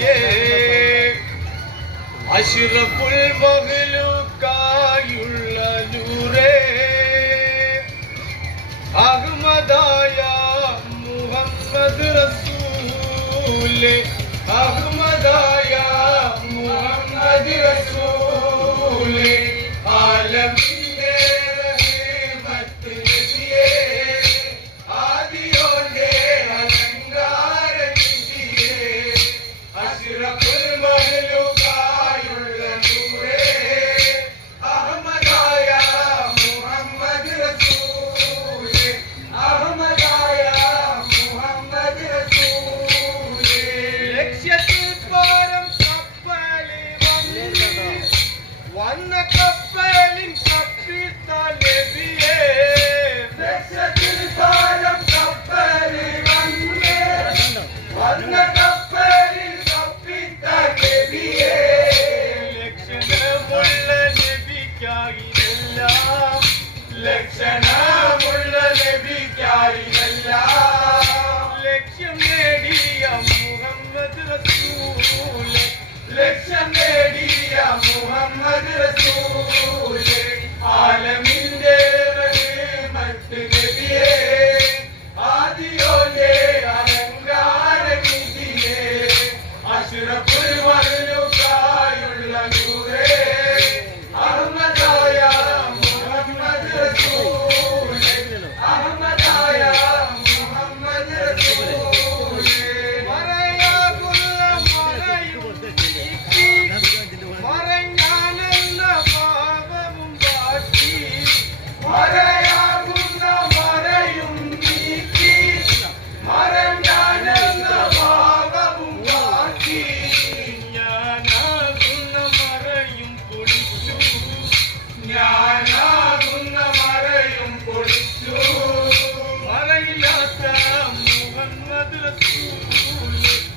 നബിയേ അഷ്റഫുൽ മഖ്ലൂഖായുള്ള നൂറേ അഹ്മദായ മുഹമ്മദ് റസൂലേ അഹ്മദായ മുഹമ്മദ് റസൂലേ ആലമിന്റെ റഹ്മത്ത് നബിയേ ആദിയോന്റെ അലങ്കാര നബിയേ അഷ്റഫുൽ മഖ്ലൂഖായുള്ള നൂറേ അഹ്മദായ മുഹമ്മദ് റസൂലേ അഹ്മദായ മുഹമ്മദ് റസൂലേ ലക്ഷ്യത്തിൽ പരം കപ്പലിൽ വന്ന കപ്പലിൻ കപ്പിത്താൻ നബിയേ ലക്ഷ്യത്തിൽ പരം കപ്പലിൽ വന്ന കപ്പലിൻ കപ്പിത്താൻ നബിയേ ലക്ഷണമുള്ള നബിക്കായിതെല്ലാം ലക്ഷണമുള്ള നബിക്കായിതെല്ലാം ലക്ഷ്യം നേടിയ മുഹമ്മദ് റസൂലേ ലക്ഷ്യം നേടിയ മുഹമ്മദ് റസൂലേ ആലമിന്റെ